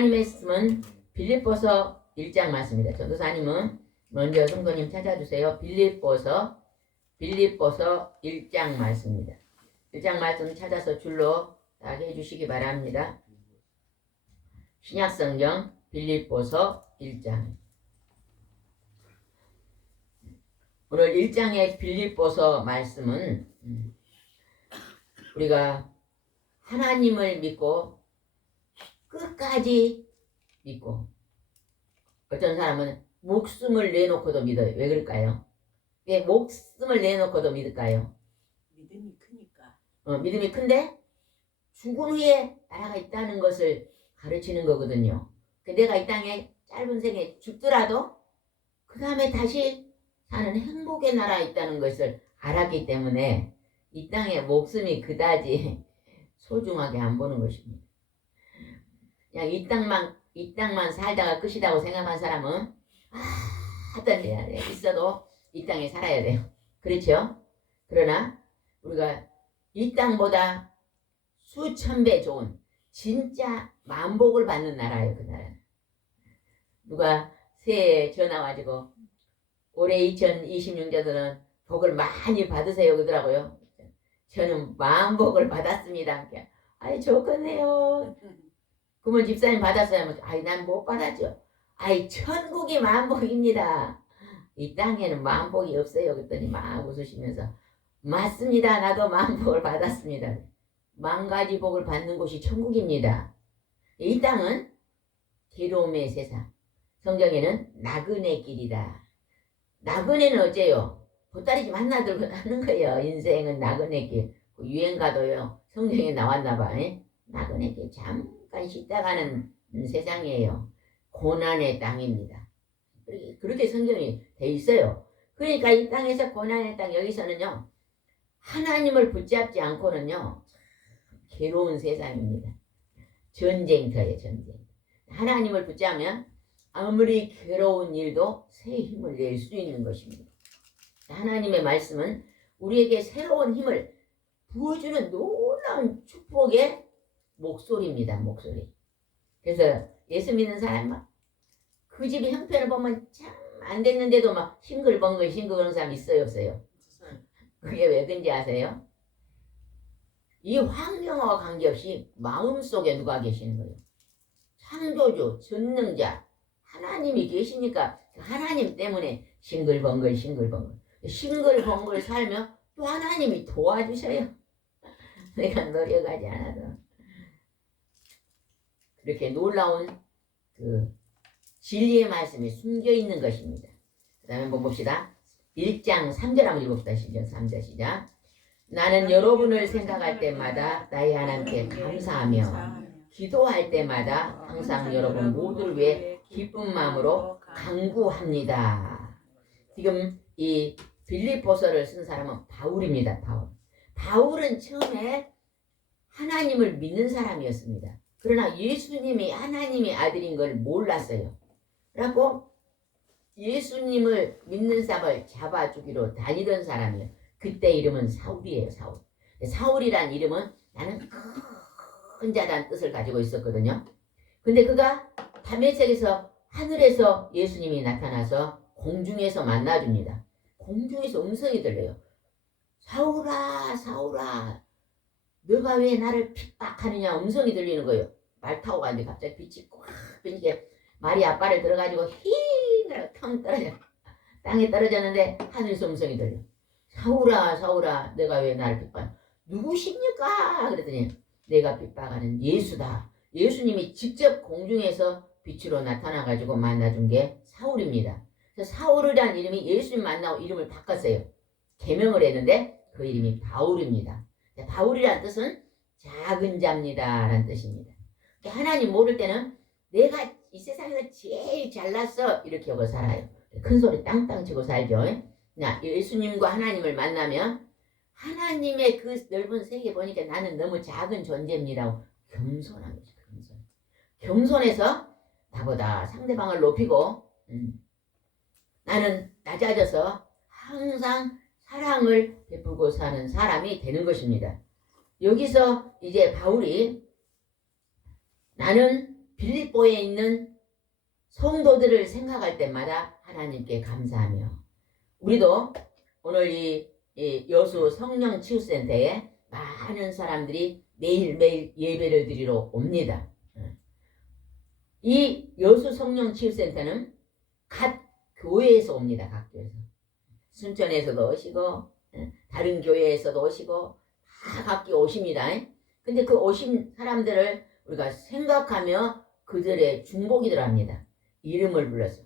하나님 말씀은 빌립보서 1장 말씀입니다. 전도사님은 먼저 성도님 찾아주세요. 빌립보서 1장 말씀입니다. 1장 말씀 찾아서 줄로 딱 해주시기 바랍니다. 신약성경 빌립보서 1장. 오늘 1장의 빌립보서 말씀은 우리가 하나님을 믿고 끝까지 믿고, 어떤 사람은 목숨을 내놓고도 믿어요. 왜 그럴까요? 왜 목숨을 내놓고도 믿을까요? 믿음이 크니까. 믿음이 큰데 죽은 후에 나라가 있다는 것을 가르치는 거거든요. 내가 이 땅에 짧은 생에 죽더라도 그 다음에 다시 사는 행복의 나라에 있다는 것을 알았기 때문에 이 땅에 목숨이 그다지 소중하게 안 보는 것입니다. 그냥 이 땅만 살다가 끝이라고 생각한 사람은 어떤 일 있어도 이 땅에 살아야 돼요. 그렇죠? 그러나 우리가 이 땅보다 수천 배 좋은 진짜 만복을 받는 나라예요. 그 나라는. 누가 새해 전화 와가지고 올해 2026년도는 복을 많이 받으세요 그러더라고요. 저는 만복을 받았습니다. 아이 좋겠네요. 그러면 집사님 받았어요? 아이 난 못 받았죠. 아이 천국이 만복입니다. 이 땅에는 만복이 없어요. 그랬더니 막 웃으시면서 맞습니다. 나도 만복을 받았습니다. 만가지 복을 받는 곳이 천국입니다. 이 땅은 괴로움의 세상. 성경에는 나그네 길이다. 나그네는 어째요? 보따리 좀 하나 들고 하는 거예요. 인생은 나그네 길. 유행가도요. 성경에 나왔나 봐. 나그네 길 잠깐 쉬다 가는 세상이에요. 고난의 땅입니다. 그렇게 성경이 돼 있어요. 그러니까 이 땅에서 고난의 땅, 여기서는요. 하나님을 붙잡지 않고는요. 괴로운 세상입니다. 전쟁터예요. 전쟁. 하나님을 붙잡으면 아무리 괴로운 일도 새 힘을 낼 수 있는 것입니다. 하나님의 말씀은 우리에게 새로운 힘을 부어주는 놀라운 축복의 목소리입니다. 목소리. 그래서 예수 믿는 사람 그 집의 형편을 보면 참 안 됐는데도 막 싱글벙글 그런 사람 있어요 없어요? 그게 왜 그런지 아세요? 이 환경과 관계없이 마음속에 누가 계시는 거예요? 창조주, 전능자, 하나님이 계시니까 하나님 때문에 싱글벙글 싱글벙글 살며 또 하나님이 도와주셔요. 내가 노력하지 않아도. 그렇게 놀라운 그 진리의 말씀이 숨겨 있는 것입니다. 그 다음에 한번 봅시다. 1장 3절 한번 읽어봅시다. 3절 시작. 나는 여러분을 생각할 때마다 나의 하나님께 감사하며 기도할 때마다 항상 여러분 모두를 위해 기쁜 마음으로 간구합니다. 지금 이 빌립보서를 쓴 사람은 바울입니다. 바울은 처음에 하나님을 믿는 사람이었습니다. 그러나 예수님이 하나님의 아들인 걸 몰랐어요. 그래갖고 예수님을 믿는 사람을 잡아주기로 다니던 사람이에요. 그때 이름은 사울이에요. 사울이란 이름은 나는 큰 자란 뜻을 가지고 있었거든요. 근데 그가 다메섹에서 하늘에서 예수님이 나타나서 공중에서 만나줍니다. 공중에서 음성이 들려요. 사울아 사울아 너가 왜 나를 핍박하느냐 음성이 들리는 거예요. 말 타고 가는데 갑자기 빛이 꽉 비니게 말이 앞발을 들어가지고 텅 떨어져. 땅에 떨어졌는데 하늘에서 음성이 들려. 사울아 사울아 내가 왜 나를 핍박 누구십니까? 그랬더니 내가 핍박하는 예수다. 예수님이 직접 공중에서 빛으로 나타나가지고 만나준 게 사울입니다. 그래서 사울이라는 이름이 예수님 만나고 이름을 바꿨어요. 개명을 했는데 그 이름이 바울입니다. 바울이라는 뜻은 작은 자입니다 라는 뜻입니다. 하나님 모를 때는 내가 이 세상에서 제일 잘났어 이렇게 하고 살아요. 큰 소리 땅땅 치고 살죠. 예수님과 하나님을 만나면 하나님의 그 넓은 세계 보니까 나는 너무 작은 존재입니다. 겸손한 거죠. 겸손해서 나보다 상대방을 높이고 나는 낮아져서 항상 사랑을 베풀고 사는 사람이 되는 것입니다. 여기서 이제 바울이 나는 빌립보에 있는 성도들을 생각할 때마다 하나님께 감사하며 우리도 오늘 이 여수 성령 치유센터에 많은 사람들이 매일매일 예배를 드리러 옵니다. 이 여수 성령 치유센터는 각 교회에서 옵니다. 각 교회에서. 순천에서도 오시고 다른 교회에서도 오시고 다 각기 오십니다. 근데 그 오신 사람들을 우리가 생각하며 그들의 중보기도를 합니다. 이름을 불러서.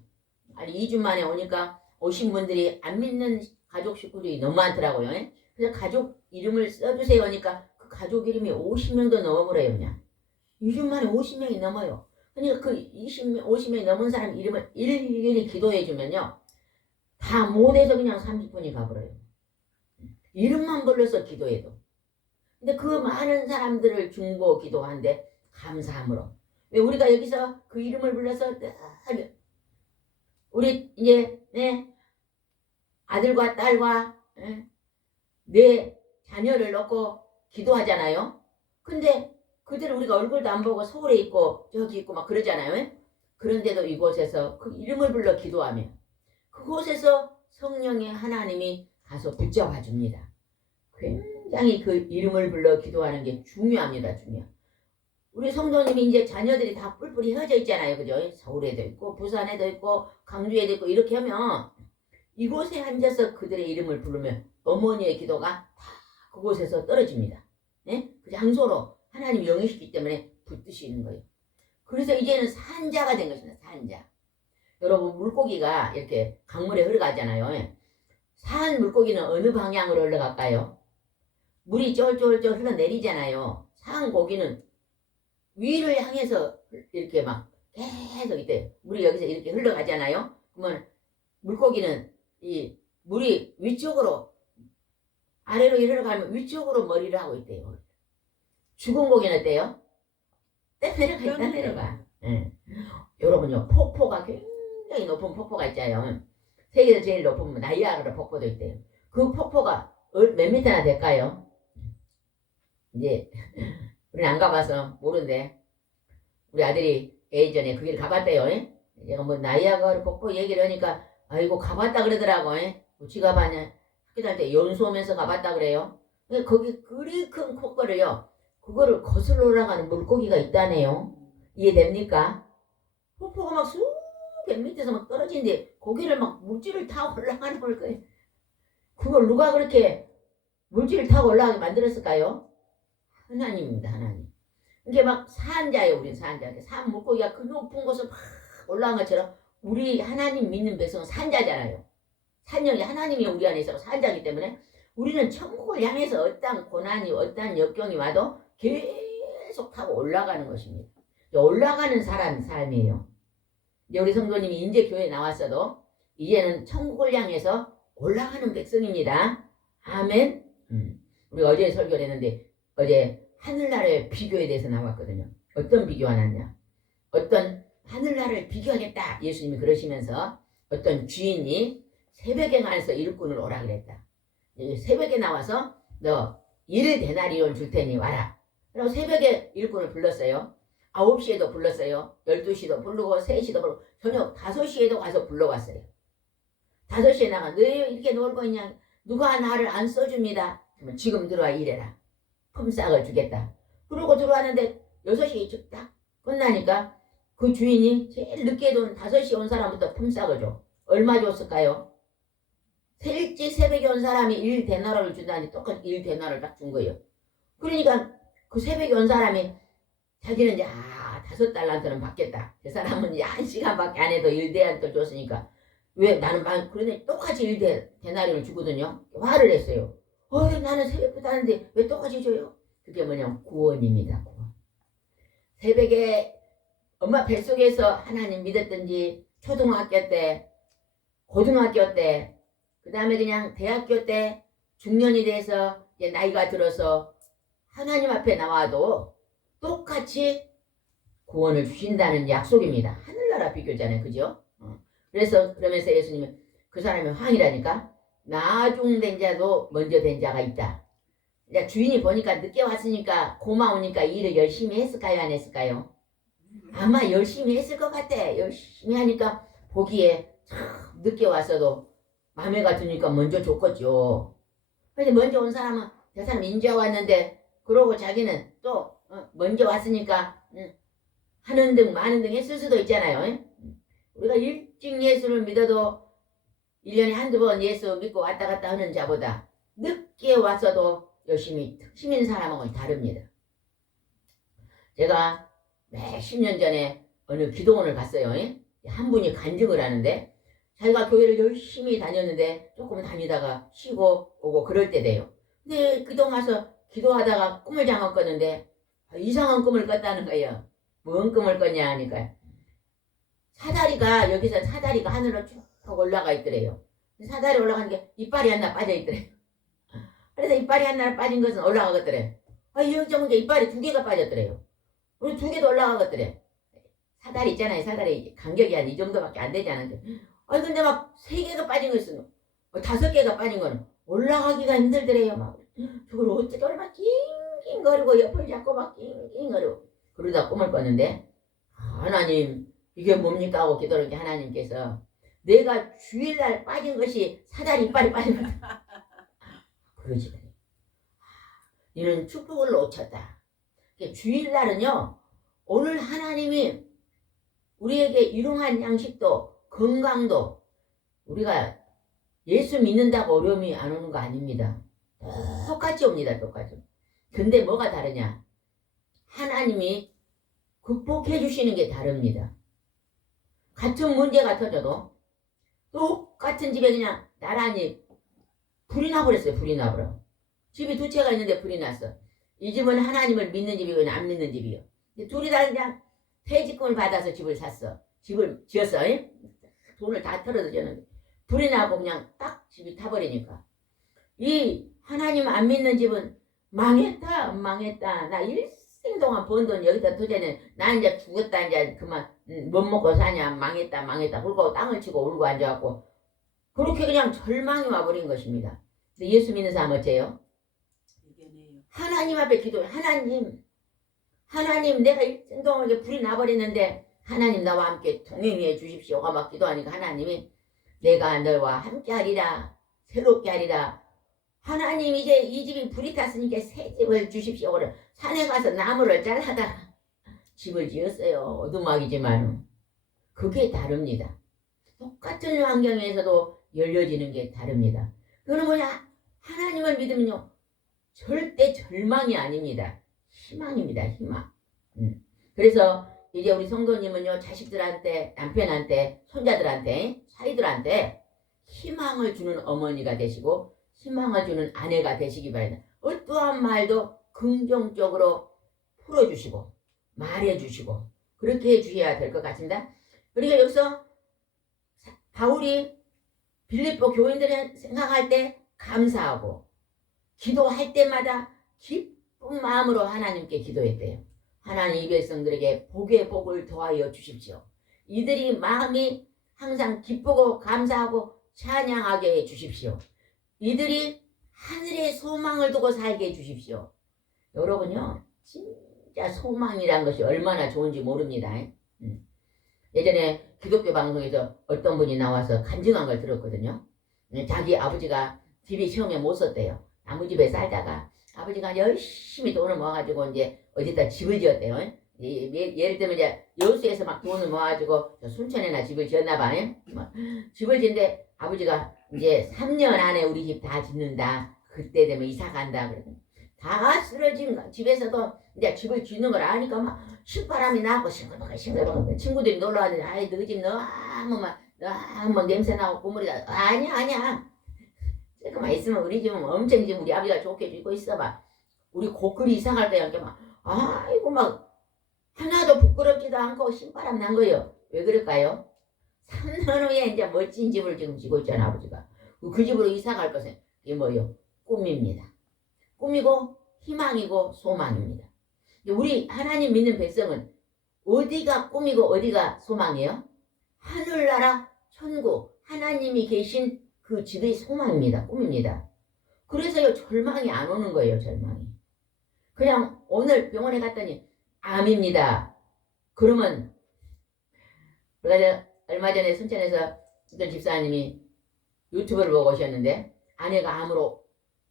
아니 2주 만에 오니까 오신 분들이 안 믿는 가족 식구들이 너무 많더라고요. 그래서 가족 이름을 써주세요 하니까 그 가족 이름이 50명도 넘어버려요. 그냥 2주 만에 50명이 넘어요. 그러니까 그 50명이 넘은 사람 이름을 일일이 기도해 주면요 다 못해서 그냥 30분이 가버려요. 이름만 불러서 기도해도. 근데 그 많은 사람들을 중보 기도하는데 감사함으로. 왜 우리가 여기서 그 이름을 불러서 우리 이제 아들과 딸과 내 자녀를 놓고 기도하잖아요. 근데 그들은 우리가 얼굴도 안 보고 서울에 있고 저기 있고 막 그러잖아요. 그런데도 이곳에서 그 이름을 불러 기도하며 그곳에서 성령의 하나님이 가서 붙잡아 줍니다. 굉장히 그 이름을 불러 기도하는 게 중요합니다. 우리 성도님이 이제 자녀들이 다 뿔뿔이 흩어져 있잖아요. 그죠? 서울에도 있고 부산에도 있고 강주에도 있고 이렇게 하면 이곳에 앉아서 그들의 이름을 부르면 어머니의 기도가 다 그곳에서 떨어집니다. 그 장소로 하나님이 영이시기 때문에 붙드시는 거예요. 그래서 이제는 산자가 된 것입니다. 산자. 여러분 물고기가 이렇게 강물에 흘러가잖아요. 산 물고기는 어느 방향으로 흘러갈까요? 물이 쫄쫄쫄 흘러내리잖아요. 산 고기는 위를 향해서 이렇게 막 계속 이때 물이 여기서 이렇게 흘러가잖아요. 그러면 물고기는 이 물이 위쪽으로 아래로 흘러가면 위쪽으로 머리를 하고 있대요. 죽은 고기는 어때요? 내려가. 여러분요 폭포가 굉장히 높은 폭포가 있잖아요. 세계에서 제일 높은 나이아가라 폭포도 있대요. 그 폭포가 몇 미터나 될까요? 이제 우리는 안 가봐서 모르는데 우리 아들이 예전에 그 길 가봤대요. 내가 뭐 나이아가라 폭포 얘기를 하니까 아이고 가봤다 그러더라고. 뭐 지가 가봤냐. 학교다닐 때 연수오면서 가봤다 그래요. 근데 거기 그리 큰 콧걸을요. 그거를 거슬러 올라가는 물고기가 있다네요. 이해됩니까? 폭포가 막 쑥 밑에서 막 떨어지는데 거기를 막 물질을 타고 올라가는 걸 거예요. 그걸 누가 그렇게 물질을 타고 올라가게 만들었을까요? 하나님입니다. 하나님. 이게 막 산자예요. 우린 산자. 산 물고기가 그 높은 곳을 막 올라간 것처럼 우리 하나님 믿는 백성은 산자잖아요. 산영이 하나님이 우리 안에 있어 산자기 때문에 우리는 천국을 향해서 어떠한 고난이 어떠한 역경이 와도 계속 타고 올라가는 것입니다. 올라가는 사람 삶이에요. 우리 성도님이 이제 교회에 나왔어도 이제는 천국을 향해서 올라가는 백성입니다. 아멘. 우리 어제 설교를 했는데 어제 하늘나라의 비교에 대해서 나왔거든요. 어떤 비교가 났냐. 어떤 하늘나라를 비교하겠다. 예수님이 그러시면서 어떤 주인이 새벽에 가서 일꾼을 오라 그랬다. 새벽에 나와서 너 1데나리온 줄 테니 와라. 그리고 새벽에 일꾼을 불렀어요. 9시에도 불렀어요. 12시도 부르고 3시도 부르고 저녁 5시에도 가서 불러왔어요. 5시에 나가 너 이렇게 놀고 있냐. 누가 나를 안 써줍니다. 그러면 지금 들어와 일해라. 품삯을 주겠다. 그러고 들어왔는데 6시 딱 끝나니까 그 주인이 제일 늦게 돈 5시 온 사람부터 품삯을 줘. 얼마 줬을까요? 일찍 새벽에 온 사람이 1데나리온을 준다니 똑같이 1데나리온을 딱 준 거예요. 그러니까 그 새벽에 온 사람이 자기는 이제 5달란트는 받겠다. 그 사람은 이제 1시간밖에 안 해도 1데나리온을 줬으니까 왜 나는 그러니 똑같이 1데나리온을 주거든요. 화를 냈어요. 나는 새벽부터 하는데 왜 똑같이 줘요? 그게 뭐냐면 구원입니다. 구원. 새벽에 엄마 뱃속에서 하나님 믿었든지 초등학교 때 고등학교 때 그 다음에 그냥 대학교 때 중년이 돼서 이제 나이가 들어서 하나님 앞에 나와도 똑같이 구원을 주신다는 약속입니다. 하늘나라 비교잖아요. 그죠? 그래서 그러면서 예수님이 그 사람이 황이라니까 나중된 자도 먼저 된 자가 있다. 이제 주인이 보니까 늦게 왔으니까 고마우니까 일을 열심히 했을까요? 안 했을까요? 아마 열심히 했을 것 같아. 열심히 하니까 보기에 참 늦게 왔어도 마음에가 드니까 먼저 줬겠죠. 근데 먼저 온 사람은 저 사람 인제 왔는데 그러고 자기는 또 먼저 왔으니까 하는 등 마는 등 했을 수도 있잖아요. 우리가 일찍 예수를 믿어도 1년에 한두 번 예수 믿고 왔다 갔다 하는 자보다 늦게 왔어도 열심히 특심인 사람하고는 다릅니다. 제가 몇십 년 전에 어느 기도원을 갔어요. 한 분이 간증을 하는데 자기가 교회를 열심히 다녔는데 조금 다니다가 쉬고 오고 그럴 때 돼요. 근데 그동안 가서 기도하다가 꿈을 잘못 꿨는데 이상한 꿈을 꿨다는 거예요. 뭔 꿈을 꿨냐 하니까 사다리가 여기서 사다리가 하늘로 쭉 올라가 있더래요. 사다리 올라가는 게 이빨이 하나 빠져 있더래요. 그래서 이빨이 하나 빠진 것은 올라가겠더래. 여기 좀 이빨이 2개가 빠졌더래요. 우리 2개도 올라가겠더래. 사다리 있잖아요. 사다리 간격이 한 이 정도밖에 안 되지 않은데. 근데 막 3개가 빠진 것은 5개가 빠진 거는 올라가기가 힘들더래요. 막 그걸 어떻게 얼마나 낑낑거리고 옆을 잡고 막 낑낑거리고 그러다 꿈을 꿨는데 하나님 이게 뭡니까 하고 기도를 게 하나님께서 내가 주일날 빠진 것이 사다리 이빨이 빠진 거다. 그러시더래요. 이는 축복을 놓쳤다. 주일날은요 오늘 하나님이 우리에게 일용한 양식도 건강도 우리가 예수 믿는다고 어려움이 안 오는 거 아닙니다. 똑같이 옵니다. 똑같이. 근데 뭐가 다르냐? 하나님이 극복해 주시는 게 다릅니다. 같은 문제가 터져도 똑같은 집에 그냥 나란히 불이 나버렸어요. 불이 나버려. 집이 2채가 있는데 불이 났어. 이 집은 하나님을 믿는 집이고 그냥 안 믿는 집이요. 둘이 다 그냥 퇴직금을 받아서 집을 샀어. 집을 지었어. 돈을 다 털어서 지었는데 불이 나고 그냥 딱 집이 타버리니까 이 하나님 안 믿는 집은 망했다. 망했다. 나 일생 동안 번 돈 여기다 투자는 나 이제 죽었다. 이제 그만 못 먹고 사냐. 망했다. 망했다. 그러고 땅을 치고 울고 앉아갖고 그렇게 그냥 절망이 와버린 것입니다. 근데 예수 믿는 사람 어째요? 하나님 앞에 기도해. 하나님 내가 일생 동안 이렇게 불이 나버리는데 하나님 나와 함께 동행해 주십시오가 막 기도하니까 하나님이 내가 너와 함께 하리라. 새롭게 하리라. 하나님 이제 이 집이 불이 탔으니까 새 집을 주십시오. 그래 산에 가서 나무를 잘라다가 집을 지었어요. 오두막이지만 그게 다릅니다. 똑같은 환경에서도 열려지는 게 다릅니다. 그거는 뭐냐? 하나님을 믿으면요 절대 절망이 아닙니다. 희망입니다. 희망. 그래서 이제 우리 성도님은요 자식들한테, 남편한테, 손자들한테, 사위들한테 희망을 주는 어머니가 되시고 희망을 주는 아내가 되시기 바랍니다. 어떠한 말도 긍정적으로 풀어주시고 말해주시고 그렇게 해주셔야 될 것 같습니다. 그러니까 여기서 바울이 빌립보 교인들을 생각할 때 감사하고 기도할 때마다 기쁜 마음으로 하나님께 기도했대요. 하나님 이 백성들에게 복의 복을 더하여 주십시오. 이들이 마음이 항상 기쁘고 감사하고 찬양하게 해 주십시오. 이들이 하늘의 소망을 두고 살게 해 주십시오. 여러분요 진짜 소망이란 것이 얼마나 좋은지 모릅니다. 예전에 기독교 방송에서 어떤 분이 나와서 간증한 걸 들었거든요. 자기 아버지가 집이 처음에 못 썼대요. 나무집에 살다가 아버지가 열심히 돈을 모아가지고 이제 어디다 집을 지었대요. 예를 들면 이제 여수에서 막 돈을 모아가지고 순천에나 집을 지었나봐. 집을 짓는데 아버지가 이제 3년 안에 우리 집 다 짓는다. 그때 되면 이사 간다. 그러더니 다 쓰러진 집에서도 이제 집을 짓는 걸 아니까 막 신바람이 나고 싱글벙글 친구들이 놀러 왔는데 아이 너희 집 너무 막 냄새 나고 고물이다. 아니야 조금만 있으면 우리 집은 엄청 지금 우리 아버지가 좋게 주고 있어봐. 우리 고끌이 이사 갈 거야. 막 아이고 막 하나도 부끄럽지도 않고 신바람 난 거예요. 왜 그럴까요? 3년 후에 이제 멋진 집을 지금 지고 있잖아 아버지가. 그 집으로 이사 갈 것은 이게 뭐예요? 꿈입니다. 꿈이고 희망이고 소망입니다. 우리 하나님 믿는 백성은 어디가 꿈이고 어디가 소망이에요? 하늘나라 천국 하나님이 계신 그 집의 소망입니다. 꿈입니다. 그래서요 절망이 안 오는 거예요. 절망이. 그냥 오늘 병원에 갔더니 암입니다. 그러면 얼마 전에 순천에서 어떤 집사님이 유튜브를 보고 오셨는데 아내가 암으로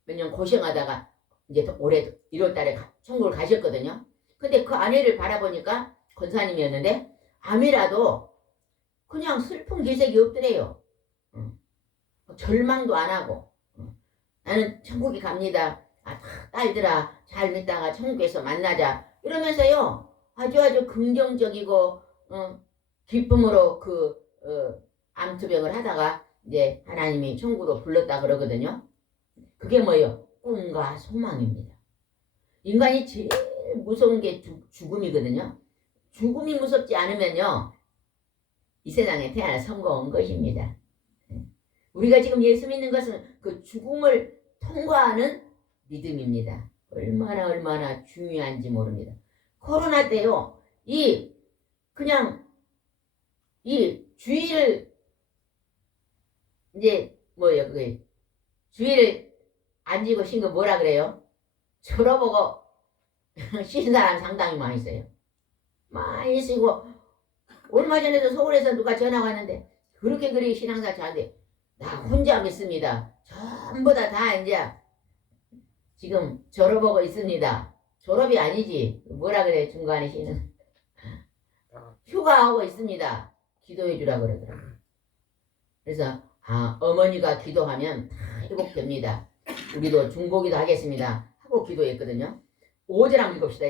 몇 년 고생하다가 이제 올해 1월 달에 천국을 가셨거든요. 근데 그 아내를 바라보니까 권사님이었는데 암이라도 그냥 슬픈 기색이 없더래요. 절망도 안 하고 나는 천국에 갑니다. 딸들아 잘 믿다가 천국에서 만나자 이러면서요 아주 긍정적이고 기쁨으로 그 암투병을 하다가 이제 하나님이 천국으로 불렀다 그러거든요. 그게 뭐예요? 꿈과 소망입니다. 인간이 제일 무서운 게 죽음이거든요. 죽음이 무섭지 않으면요 이 세상에 태어날 성공한 것입니다. 우리가 지금 예수 믿는 것은 그 죽음을 통과하는 믿음입니다. 얼마나 중요한지 모릅니다. 코로나 때요 그냥 이 주의를 이제 뭐예요 그게 주의를 안 지고 쉰 거 뭐라 그래요? 저러보고 쉰 사람 상당히 많이 있어요. 많이 쓰고 얼마 전에도 서울에서 누가 전화가 왔는데 그렇게 신앙사 저한테 나 혼자 믿습니다. 전부 다 이제 지금 졸업하고 있습니다. 졸업이 아니지 뭐라 그래 중간에 쉬는 휴가하고 있습니다. 기도해 주라 그러더라고요. 그래서 어머니가 기도하면 다 회복됩니다. 우리도 중보기도 하겠습니다 하고 기도했거든요. 5절 한번 읽읍시다.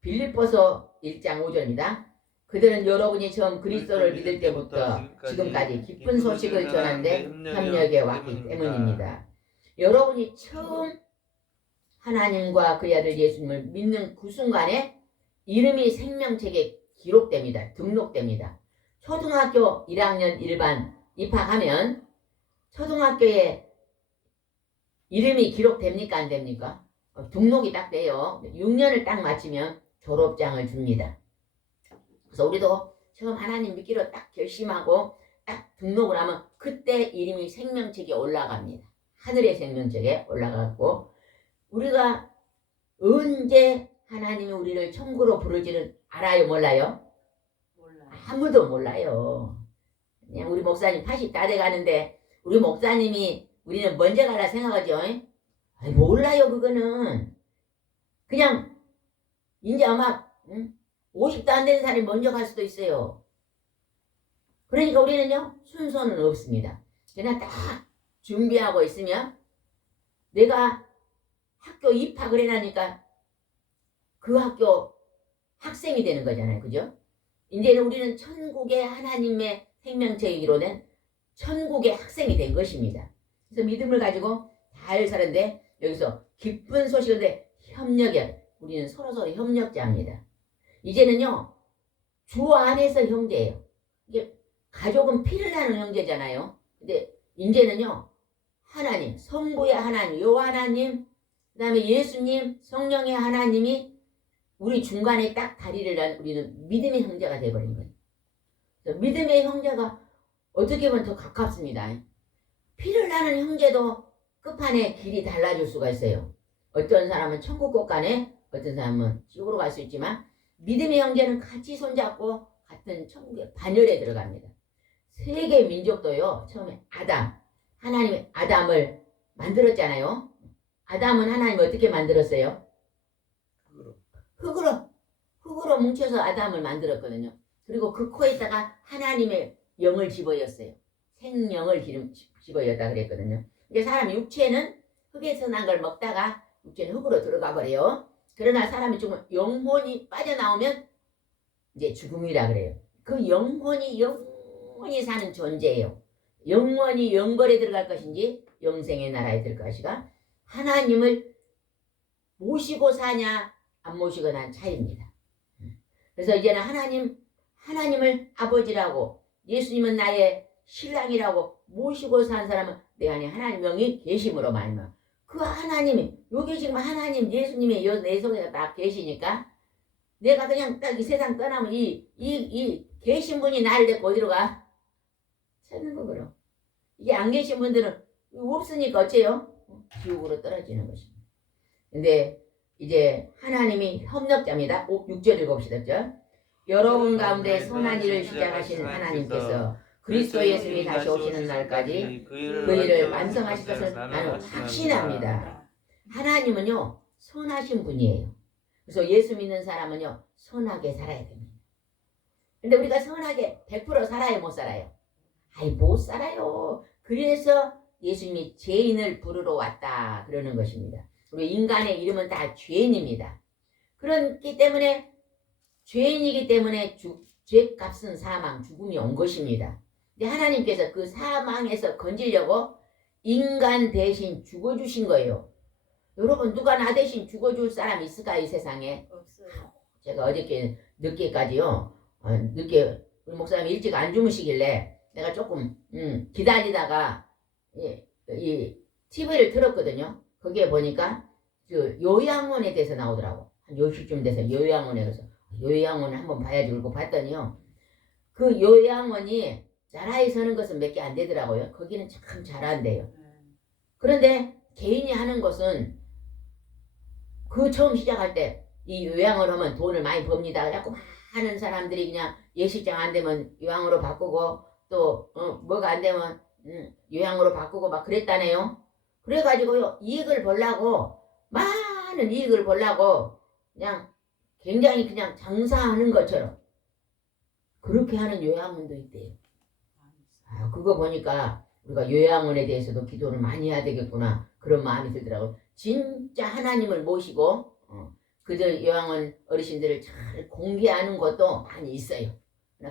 빌립보서 1장 5절입니다. 그들은 여러분이 처음 그리스도를 믿을 때부터 지금까지 기쁜 소식을 전하는데 협력해 왔기 때문입니다. 여러분이 처음 하나님과 그의 아들 예수님을 믿는 그 순간에 이름이 생명책에 기록됩니다. 등록됩니다. 초등학교 1학년 1반 입학하면 초등학교에 이름이 기록됩니까? 안 됩니까? 등록이 딱 돼요. 6년을 딱 마치면 졸업장을 줍니다. 그래서 우리도 처음 하나님 믿기로 딱 결심하고 딱 등록을 하면 그때 이름이 생명책에 올라갑니다. 하늘의 생명책에 올라가고 우리가 언제 하나님이 우리를 천국으로 부르지는 알아요? 몰라요? 몰라. 아무도 몰라요. 그냥 우리 목사님 80 다 돼가는데 우리 목사님이 우리는 먼저 가라 생각하죠. 아이, 몰라요, 그거는. 그냥, 이제 아마, 50도 안 되는 사람이 먼저 갈 수도 있어요. 그러니까 우리는요, 순서는 없습니다. 그냥 딱 준비하고 있으면 내가 학교 입학을 해나니까 그 학교 학생이 되는 거잖아요. 그죠? 이제는 우리는 천국의 하나님의 생명체이기로는 천국의 학생이 된 것입니다. 그래서 믿음을 가지고 잘 사는데 여기서 기쁜 소식을 협력해. 우리는 서로서로 협력자입니다. 이제는요, 주 안에서 형제예요. 이게 가족은 피를 나는 형제잖아요. 근데 이제는요, 하나님, 성부의 하나님, 요 하나님, 그 다음에 예수님, 성령의 하나님이 우리 중간에 딱 다리를 난 우리는 믿음의 형제가 돼버린 거예요. 믿음의 형제가 어떻게 보면 더 가깝습니다. 피를 나는 형제도 끝판에 길이 달라질 수가 있어요. 어떤 사람은 천국 꼭 가네, 어떤 사람은 지옥으로 갈 수 있지만 믿음의 형제는 같이 손잡고 같은 천국의 반열에 들어갑니다. 세계 민족도요, 처음에 하나님이 아담을 만들었잖아요. 아담은 하나님 어떻게 만들었어요? 흙으로 뭉쳐서 아담을 만들었거든요. 그리고 그 코에다가 하나님의 영을 집어였어요. 생명을 집어였다 그랬거든요. 이제 사람 육체는 흙에서 난 걸 먹다가 육체는 흙으로 들어가 버려요. 그러나 사람이 죽으면 영혼이 빠져나오면 이제 죽음이라 그래요. 그 영혼이 사는 존재예요. 영원히 영벌에 들어갈 것인지 영생의 나라에 들어갈 것인가, 하나님을 모시고 사냐 안 모시고 난 차이입니다. 그래서 이제는 하나님을 아버지라고, 예수님은 나의 신랑이라고 모시고 산 사람은 내 안에 하나님 영이 계심으로 말이야. 그 하나님이 여기 지금 하나님 예수님의 내 속에 딱 계시니까 내가 그냥 딱 이 세상 떠나면 이 계신 분이 나를 데리고 어디로 가? 찾는 거고요. 이게 안 계신 분들은 없으니까 어째요? 지옥으로 떨어지는 것입니다. 근데 이제 하나님이 협력자입니다. 6절 읽어봅시다. 여러분 가운데 선한 일을 시작하신 하나님께서 그리스도 예수님이 다시 오시는 날까지 그 일을 완성하실 것을 나는 확신합니다. 하나님은요, 선하신 분이에요. 그래서 예수 믿는 사람은요, 선하게 살아야 됩니다. 근데 우리가 선하게 100% 살아요, 못 살아요? 아이, 못 살아요. 그래서 예수님이 죄인을 부르러 왔다 그러는 것입니다. 우리 인간의 이름은 다 죄인입니다. 그렇기 때문에 죄인이기 때문에 죄값은 사망, 죽음이 온 것입니다. 근데 하나님께서 그 사망에서 건지려고 인간 대신 죽어주신 거예요. 여러분, 누가 나 대신 죽어줄 사람 있을까요, 이 세상에? 없어요. 제가 제가 어저께 늦게까지요, 늦게 우리 목사님이 일찍 안 주무시길래 내가 조금 기다리다가 이 TV를 틀었거든요. 거기에 보니까 그 요양원에 대해서 나오더라고. 한 10시쯤 돼서 요양원에 가서 요양원을 한번 봐야지 그러고 봤더니요, 그 요양원이 나라에 서는 것은 몇 개 안 되더라고요. 거기는 참 잘한대요. 그런데 개인이 하는 것은 그 처음 시작할 때 이 요양을 하면 돈을 많이 법니다. 그래갖고 많은 사람들이 그냥 예식장 안 되면 요양으로 바꾸고 또 뭐가 안 되면 요양으로 바꾸고 막 그랬다네요. 그래가지고요, 이익을 보려고, 많은 이익을 보려고 그냥 굉장히 그냥 장사하는 것처럼 그렇게 하는 요양원도 있대요. 그거 보니까 우리가 요양원에 대해서도 기도를 많이 해야 되겠구나 그런 마음이 들더라고요. 진짜 하나님을 모시고 그들 요양원 어르신들을 잘 공개하는 것도 많이 있어요.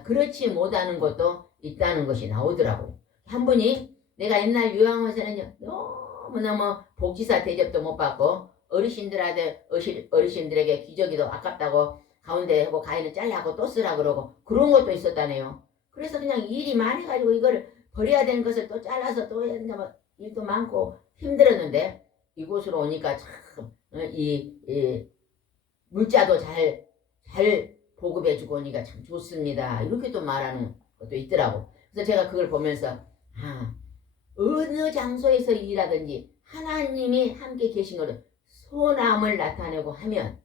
그렇지 못하는 것도 있다는 것이 나오더라고요. 한 분이 내가 옛날 요양원에서는 너무너무 복지사 대접도 못 받고 어르신들에게 기저귀도 아깝다고 가운데 하고 가위는 잘라고 또 쓰라 그러고 그런 것도 있었다네요. 그래서 그냥 일이 많아가지고 이거를 버려야 되는 것을 또 잘라서 또 해야 된다, 일도 많고 힘들었는데 이곳으로 오니까 참 이 물자도 잘 보급해주고 오니까 참 좋습니다. 이렇게 또 말하는 것도 있더라고. 그래서 제가 그걸 보면서 어느 장소에서 일하든지 하나님이 함께 계신 것을 선함을 나타내고 하면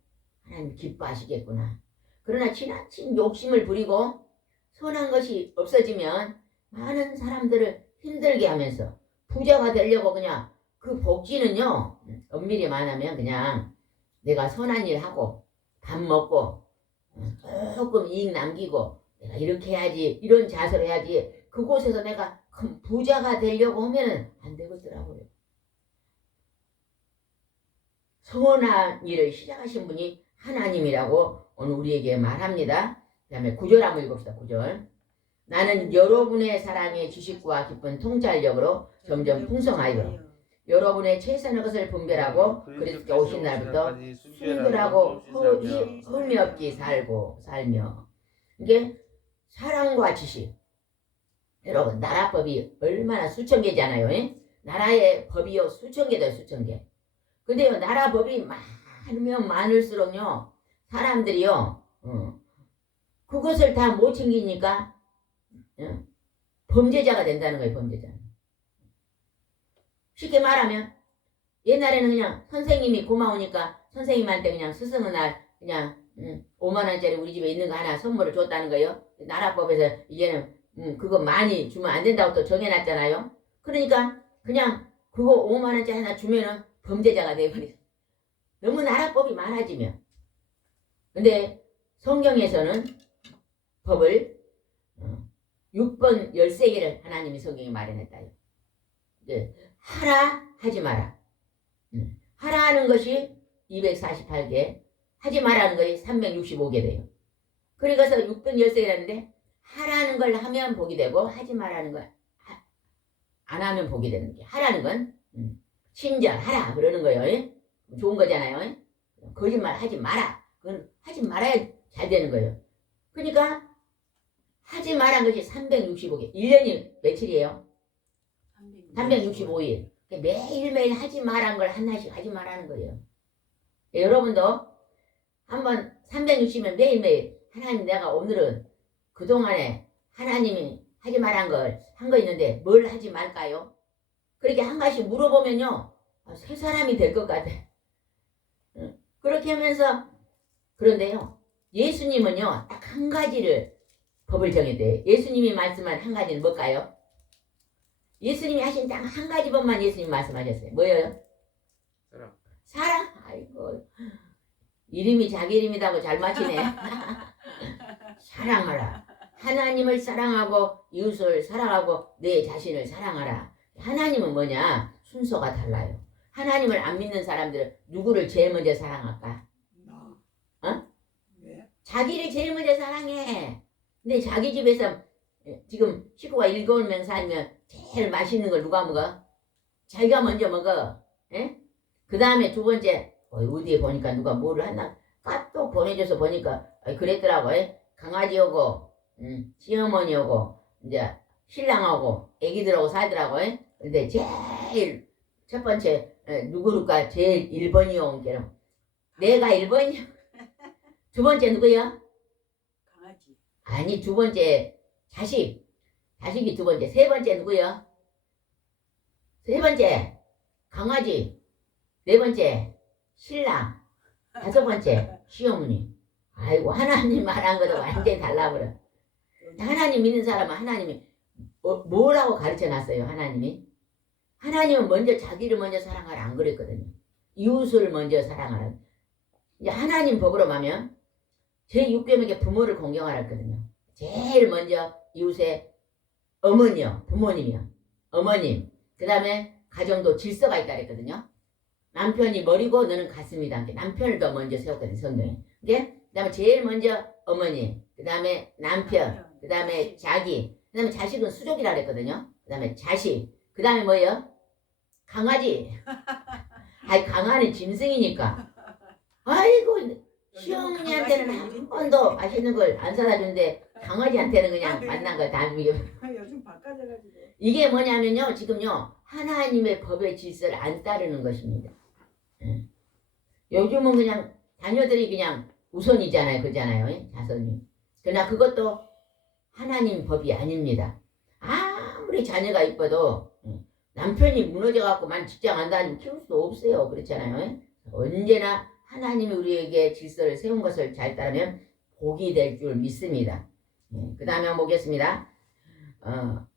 하나님 기뻐하시겠구나. 그러나 지나친 욕심을 부리고 선한 것이 없어지면 많은 사람들을 힘들게 하면서 부자가 되려고 그냥 그 복지는요, 엄밀히 말하면 그냥 내가 선한 일 하고 밥 먹고 조금 이익 남기고 내가 이렇게 해야지, 이런 자세로 해야지, 그곳에서 내가 큰 부자가 되려고 하면은 안 되겠더라고요. 선한 일을 시작하신 분이 하나님이라고 오늘 우리에게 말합니다. 그 다음에 9절 한번 읽읍시다. 9절. 나는 여러분의 사랑의 지식과 깊은 통찰력으로 점점 풍성하여 여러분의 최선의 것을 분별하고 그리스도께 오신 날부터 순결하고 흠이 없이 살며, 이게 사랑과 지식. 여러분, 나라법이 얼마나 수천 개잖아요. 나라의 법이요 수천 개다, 수천 개. 근데요, 나라 법이 많으면 많을수록요, 사람들이요, 그것을 다 못 챙기니까 범죄자가 된다는 거예요. 범죄자. 쉽게 말하면 옛날에는 그냥 선생님이 고마우니까 선생님한테 그냥 스승의 날 그냥 5만 원짜리 우리 집에 있는 거 하나 선물을 줬다는 거예요. 나라법에서 이제는 그거 많이 주면 안 된다고 또 정해놨잖아요. 그러니까 그냥 그거 5만 원짜리 하나 주면은 범죄자가 돼버려. 너무 나라법이 많아지면. 근데 성경에서는 법을 6번 13개를 하나님이 성경에 마련했다요. 하라 하지 마라. 하라 하는 것이 248개, 하지 말라는 것이 365개 돼요. 그래서 6번 13개라는데 하라는 걸 하면 복이 되고 하지 말라는 걸 안 하면 복이 되는 게, 하라는 건 친절하라 그러는 거예요. 좋은 거잖아요. 거짓말 하지 마라. 그건 하지 말아야 잘 되는 거예요. 그러니까 하지 말한 것이 365개. 1년이 며칠이에요? 365일. 매일매일 하지 말한 걸 하나씩 하지 말라는 거예요. 여러분도 한번 360일 매일매일 하나님, 내가 오늘은 그동안에 하나님이 하지 말한 걸 한 거 있는데 뭘 하지 말까요? 그렇게 한 가지 물어보면요, 새 사람이 될 것 같아. 그렇게 하면서, 그런데요, 예수님은요, 딱 한 가지를 법을 정했대요. 예수님이 말씀한 한 가지는 뭘까요? 예수님이 하신 딱 한 가지 법만 예수님 말씀하셨어요. 뭐예요? 사랑. 아이고, 이름이 자기 이름이라고 잘 맞히네. 사랑하라. 하나님을 사랑하고 이웃을 사랑하고 내 자신을 사랑하라. 하나님은 뭐냐? 순서가 달라요. 하나님을 안 믿는 사람들은 누구를 제일 먼저 사랑할까? 자기를 제일 먼저 사랑해. 근데 자기 집에서 지금 식구가 7명 살면 제일 맛있는 걸 누가 먹어? 자기가 먼저 먹어. 그 다음에 두 번째, 어디에 보니까 누가 뭐를 하나 카톡 보내줘서 보니까 그랬더라고. 강아지 오고 시어머니 오고 이제 신랑하고 애기들하고 살더라고. 근데 제일 첫 번째 누구일까? 제일 1번이요. 온게로 내가 1번이요. 두 번째 누구야? 강아지. 아니, 두 번째 자식이 두 번째. 세 번째 누구야? 세 번째 강아지. 네 번째 신랑. 다섯 번째 시어머니. 아이고, 하나님 말한 거도 완전히 달라버려. 하나님 믿는 사람은 하나님이 뭐라고 가르쳐놨어요? 하나님은 먼저 자기를 먼저 사랑하라 안 그랬거든요. 이웃을 먼저 사랑하라. 이제 하나님 법으로 하면 제6계명에 부모를 공경하라 했거든요. 제일 먼저 이웃의 어머니요, 부모님이요, 어머님. 그 다음에 가정도 질서가 있다 그랬거든요. 남편이 머리고 너는 가슴이다. 남편을 더 먼저 세웠거든요, 성경에. 그 다음에 제일 먼저 어머니, 그 다음에 남편, 그 다음에 자기, 그 다음에 자식은 수족이라 그랬거든요. 그 다음에 자식, 그 다음에 뭐예요? 강아지. 아이, 강아는 짐승이니까. 아이고, 시어머니한테는 한 번도 맛있는 걸 안 사다 주는데 강아지한테는 그냥 만난 거 다 주고. 요즘 바꿔져가지고. 이게 뭐냐면요, 지금요, 하나님의 법의 질서를 안 따르는 것입니다. 요즘은 그냥 자녀들이 그냥 우선이잖아요, 그잖아요, 자손이. 그러나 그것도 하나님 법이 아닙니다. 아무리 자녀가 이뻐도 남편이 무너져갖고만 직장 안 다니면 키울 수 없어요, 그렇잖아요. 언제나 하나님이 우리에게 질서를 세운 것을 잘 따르면 복이 될 줄 믿습니다. 그 다음에 한번 보겠습니다.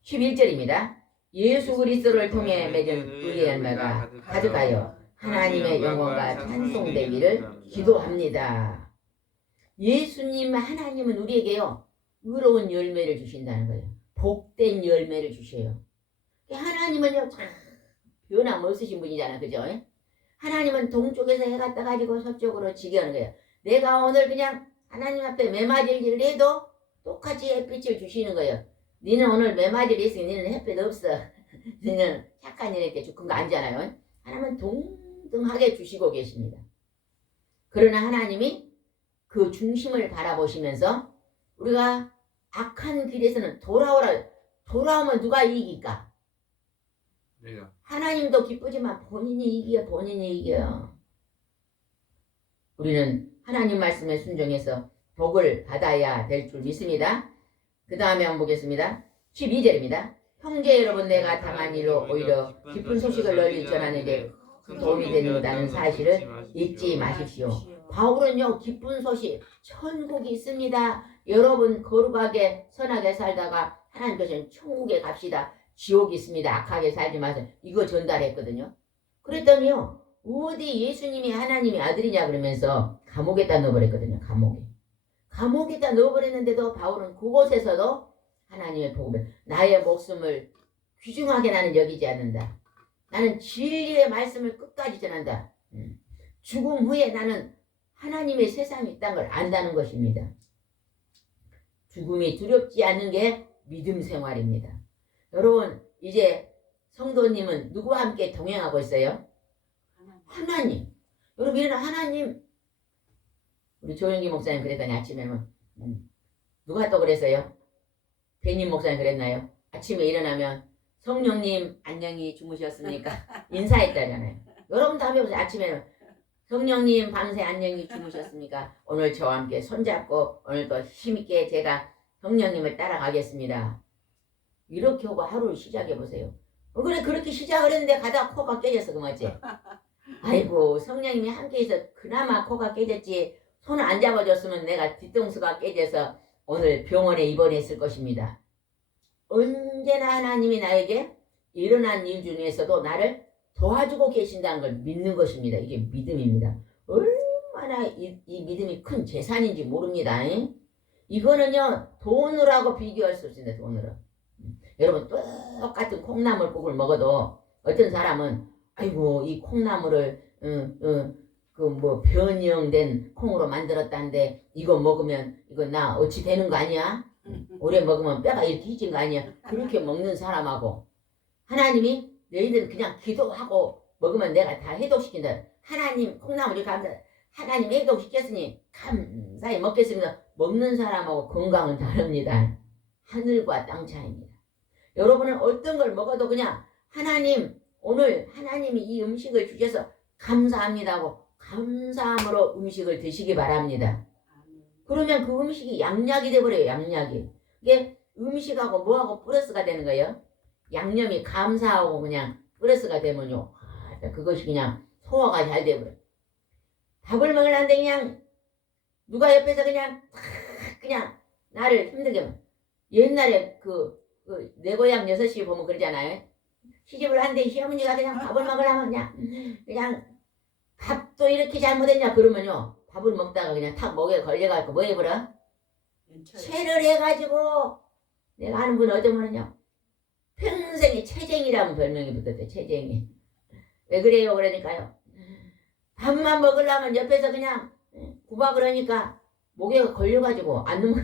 11절입니다. 예수 그리스도를 통해 맺은 의의 열매가 가득하여 하나님의 영광과 찬송되기를 기도합니다. 예수님 하나님은 우리에게요 의로운 열매를 주신다는 거예요. 복된 열매를 주셔요. 하나님은요 참 변함없으신 분이잖아요. 그죠? 하나님은 동쪽에서 해가 떠가지고 서쪽으로 지게 하는 거예요. 내가 오늘 그냥 하나님 앞에 매맞을 일을 해도 똑같이 햇빛을 주시는 거예요. 니는 오늘 매맞을 일 있으니 니는 햇빛 없어. 너는 착한 일에게 죽은 거 아니잖아요. 하나님은 동등하게 주시고 계십니다. 그러나 하나님이 그 중심을 바라보시면서 우리가 악한 길에서는 돌아오면 누가 이길까? 내가. 하나님도 기쁘지만 본인이 이겨요. 우리는 하나님 말씀에 순종해서 복을 받아야 될 줄 믿습니다. 그 다음에 한번 보겠습니다. 12절입니다. 형제 여러분, 내가 당한 일로 오히려 기쁜 소식을 널리 전하는데 도움이 되는다는 사실을 잊지 마십시오. 바울은요 기쁜 소식 천국이 있습니다. 여러분 거룩하게 선하게 살다가 하나님께서는 천국에 갑시다. 지옥이 있습니다. 악하게 살지 마세요. 이거 전달했거든요. 그랬더니요 어디 예수님이 하나님의 아들이냐 그러면서 감옥에다 넣어버렸거든요. 감옥에다 넣어버렸는데도 바울은 그곳에서도 하나님의 복음을 나의 목숨을 귀중하게 나는 여기지 않는다. 나는 진리의 말씀을 끝까지 전한다. 죽음 후에 나는 하나님의 세상이 있다는 걸 안다는 것입니다. 죽음이 두렵지 않는 게 믿음 생활입니다. 여러분 이제 성도님은 누구와 함께 동행하고 있어요? 하나님. 여러분 이런 하나님. 우리 조영기 목사님 그랬더니 아침에는 누가 또 그랬어요? 배님 목사님 그랬나요? 아침에 일어나면 성령님 안녕히 주무셨습니까? 인사했다잖아요. 여러분도 한번 해보세요. 아침에는 성령님 밤새 안녕히 주무셨습니까? 오늘 저와 함께 손잡고 오늘도 힘있게 제가 성령님을 따라가겠습니다. 이렇게 하고 하루를 시작해보세요. 그래 그렇게 시작을 했는데 가다가 코가 깨졌어. 그 뭐지? 아이고 성령님이 함께해서 그나마 코가 깨졌지 손을 안 잡아줬으면 내가 뒤통수가 깨져서 오늘 병원에 입원했을 것입니다. 언제나 하나님이 나에게 일어난 일 중에서도 나를 도와주고 계신다는 걸 믿는 것입니다. 이게 믿음입니다. 얼마나 이 믿음이 큰 재산인지 모릅니다. 이거는요 돈으로 하고 비교할 수 없습니다. 돈으로. 여러분 똑같은 콩나물국을 먹어도 어떤 사람은 아이고 이 콩나물을 그 뭐 변형된 콩으로 만들었다는데 이거 먹으면 이거 나 어찌 되는 거 아니야? 오래 먹으면 뼈가 이렇게 휘진 거 아니야? 그렇게 먹는 사람하고 하나님이 너희들은 그냥 기도하고 먹으면 내가 다 해독시킨다. 하나님 콩나물이 감사 하나님 해독시켰으니 감사히 먹겠습니다. 먹는 사람하고 건강은 다릅니다. 하늘과 땅 차이입니다. 여러분은 어떤 걸 먹어도 그냥 하나님 오늘 하나님이 이 음식을 주셔서 감사합니다 하고 감사함으로 음식을 드시기 바랍니다. 그러면 그 음식이 양약이 돼버려요. 양약이. 이게 음식하고 뭐하고 플러스가 되는 거예요. 양념이 감사하고 그냥 플러스가 되면요. 그것이 그냥 소화가 잘 돼버려요. 밥을 먹으려는데 그냥 누가 옆에서 그냥 나를 힘들게 막. 옛날에 내 고향 6시 보면 그러잖아요. 시집을 하는데 시어머니가 그냥 밥을 먹으려면 그냥 밥도 이렇게 잘못했냐 그러면요 밥을 먹다가 그냥 탁 목에 걸려가지고 뭐 해버려? 체를 해가지고 내가 아는 분 어떤 분은요 평생에 체쟁이라는 별명이 붙었대. 체쟁이. 왜 그래요? 그러니까요 밥만 먹으려면 옆에서 그냥 구박 그러니까 목에 걸려가지고 안 넘어.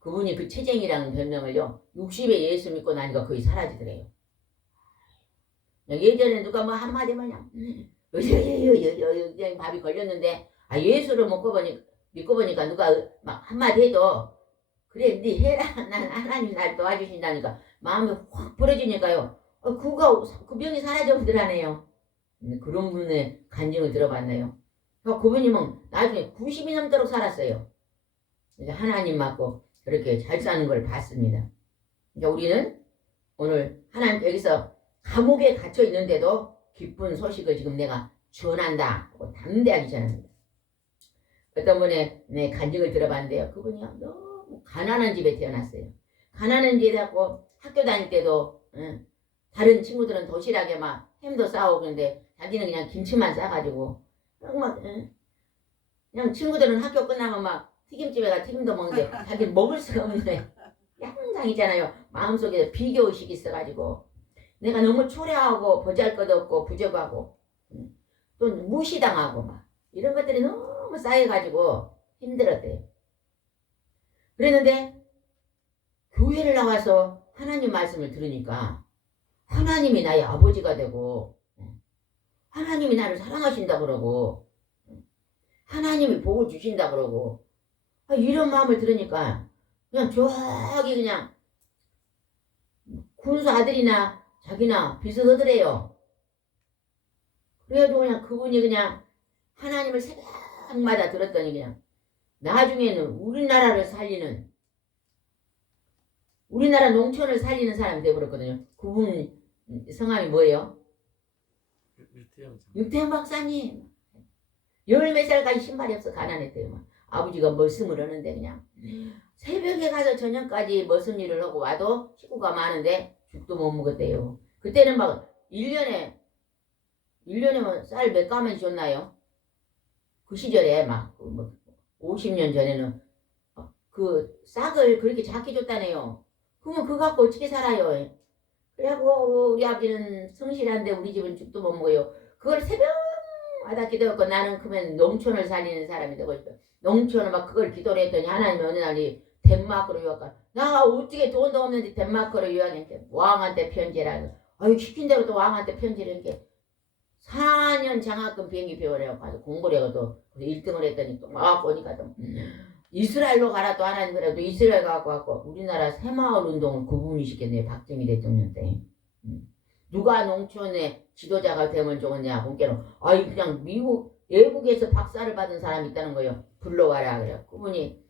그분이 그 체쟁이라는 별명을요 60에 예수 믿고 나니까 거의 사라지더래요. 예전에 누가 뭐 한마디만 그냥 밥이 걸렸는데 예수를 믿고 보니까 누가 막 한마디 해도 그래 네 해라 난 하나님 날 도와주신다니까 마음이 확 부러지니까요 그 병이 사라져버리더라네요. 그런 분의 간증을 들어봤나요? 그분이 뭐 나중에 90이 넘도록 살았어요. 하나님 맞고 그렇게 잘 사는 걸 봤습니다. 그러니까 우리는 오늘 하나님 여기서 감옥에 갇혀 있는데도 기쁜 소식을 지금 내가 전한다 하고 담대하게 전합니다. 어떤 분의 간증을 들어봤는데요. 그분이 너무 가난한 집에 태어났어요. 가난한 집에 갖고 학교 다닐 때도 다른 친구들은 도시락에 막 햄도 싸오고 그런데 자기는 그냥 김치만 싸가지고 막 그냥 친구들은 학교 끝나면 막 튀김집에 가 튀김도 먹는데 자기는 먹을 수가 없는 거예요. 항상 있잖아요. 마음속에 비교의식이 있어가지고 내가 너무 초라하고 보잘것없고 부족하고 또 무시당하고 막 이런 것들이 너무 쌓여가지고 힘들었대요. 그랬는데 교회를 나와서 하나님 말씀을 들으니까 하나님이 나의 아버지가 되고 하나님이 나를 사랑하신다 그러고 하나님이 복을 주신다 그러고 이런 마음을 들으니까 그냥 저기 그냥 군수 아들이나 자기나 비슷하더래요. 그래가지고 그냥 그분이 그냥 하나님을 새벽마다 들었더니 그냥 나중에는 우리나라 농촌을 살리는 사람이 되어버렸거든요. 그분 성함이 뭐예요? 육태현 박사님. 10몇 살까지 신발이 없어 가난했대요. 아버지가 머슴을 하는데 그냥 새벽에 가서 저녁까지 머슴 일을 하고 와도 식구가 많은데 죽도 못 먹었대요. 그때는 막 1년에 쌀 몇 가마씩 줬나요? 그 시절에 막 50년 전에는 그 싹을 그렇게 작게 줬다네요. 그러면 그거 갖고 어떻게 살아요? 그래갖고 우리 아버지는 성실한데 우리 집은 죽도 못 먹어요. 그걸 새벽마다 기도했고 나는 그러면 농촌을 살리는 사람이 되고 싶어요. 농촌을 막 그걸 기도를 했더니 하나님이 어느 날이 덴마크로 유학가. 나 어떻게 돈도 없는데 덴마크로 유학했는데 왕한테 편지라고. 아유 시킨 대로 또 왕한테 편지를 이렇게 4년 장학금 비행기 배우려고 가서 공부를 해도 1등을 했더니 또 막 보니까 또 이스라엘로 가라 또 하나님 그래도 이스라엘 가고 왔고 우리나라 새마을 운동을 그분이 시켰네요. 박정희 대통령 때. 누가 농촌의 지도자가 되면 좋겠냐 본께는 아이 그냥 외국에서 박사를 받은 사람이 있다는 거예요. 불러와라 그래요. 그분이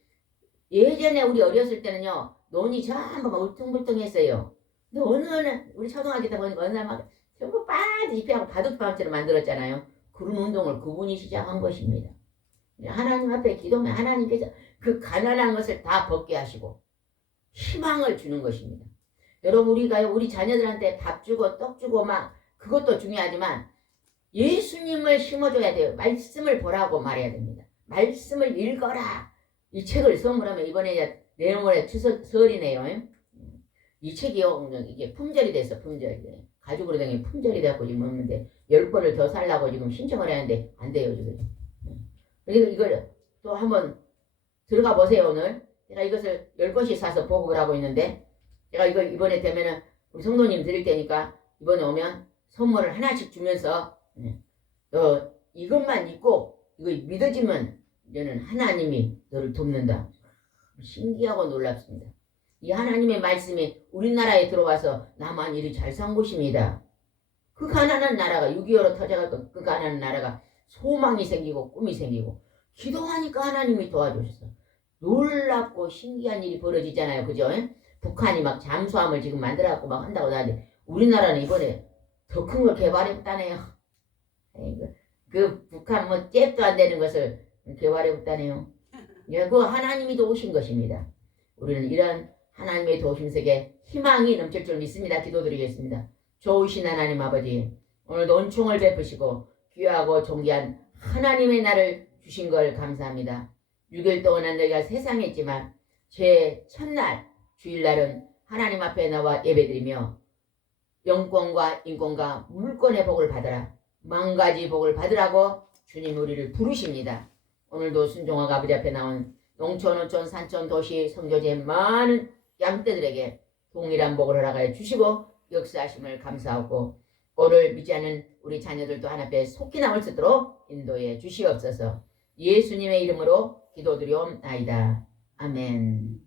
예전에 우리 어렸을 때는요 논이 전부 막 울퉁불퉁했어요. 근데 어느 날 우리 초등학교 때 보니까 어느 날 막 전부 빨리 잎하고 바둑밥처럼 만들었잖아요. 그런 운동을 그분이 시작한 것입니다. 하나님 앞에 기도하면 하나님께서 그 가난한 것을 다 벗게 하시고 희망을 주는 것입니다. 여러분 우리가 우리 자녀들한테 밥 주고 떡 주고 막 그것도 중요하지만 예수님을 심어줘야 돼요. 말씀을 보라고 말해야 됩니다. 말씀을 읽어라. 이 책을 선물하면 이번에 내일모레 설이네요. 이 책이요 이게 품절이 됐어. 품절이 가죽으로 된 게 품절이 돼갖고 지금 없는데 10권을 더 살라고 지금 신청을 했는데 안 돼요 지금. 그래서 이걸 또 한번 들어가 보세요. 오늘 제가 이것을 10권씩 사서 보급을 하고 있는데 제가 이거 이번에 되면은 우리 성도님 드릴 테니까 이번에 오면 선물을 하나씩 주면서 너 이것만 잊고 이거 믿어지면 너는 하나님이 너를 돕는다. 신기하고 놀랍습니다. 이 하나님의 말씀이 우리나라에 들어와서 나만 이리 잘 산 곳입니다. 그 가난한 나라가 6.25로 터져가지고 그 가난한 나라가 소망이 생기고 꿈이 생기고 기도하니까 하나님이 도와주셨어. 놀랍고 신기한 일이 벌어지잖아요. 그죠? 북한이 막 잠수함을 지금 만들어갖고 막 한다고 하는데 우리나라는 이번에 더 큰 걸 개발해봤다네요. 그 북한 뭐 잽도 안 되는 것을 개발해봤다네요. 그 하나님이 도우신 것입니다. 우리는 이런 하나님의 도우심 속에 희망이 넘칠 줄 믿습니다. 기도드리겠습니다. 좋으신 하나님 아버지 오늘도 은총을 베푸시고 귀하고 존귀한 하나님의 날을 주신 걸 감사합니다. 6일 동안 너희가 세상에 있지만 제 첫날 주일날은 하나님 앞에 나와 예배드리며 영권과 인권과 물권의 복을 받으라. 만가지 복을 받으라고 주님 우리를 부르십니다. 오늘도 순종하고 아버지 앞에 나온 농촌, 어촌, 산촌, 도시, 성교제 많은 양떼들에게 동일한 복을 허락하여 주시고 역사하심을 감사하고 오늘 믿지 않는 우리 자녀들도 하나님 앞에 속히 나올 수 있도록 인도해 주시옵소서. 예수님의 이름으로 기도드리옵나이다. 아멘.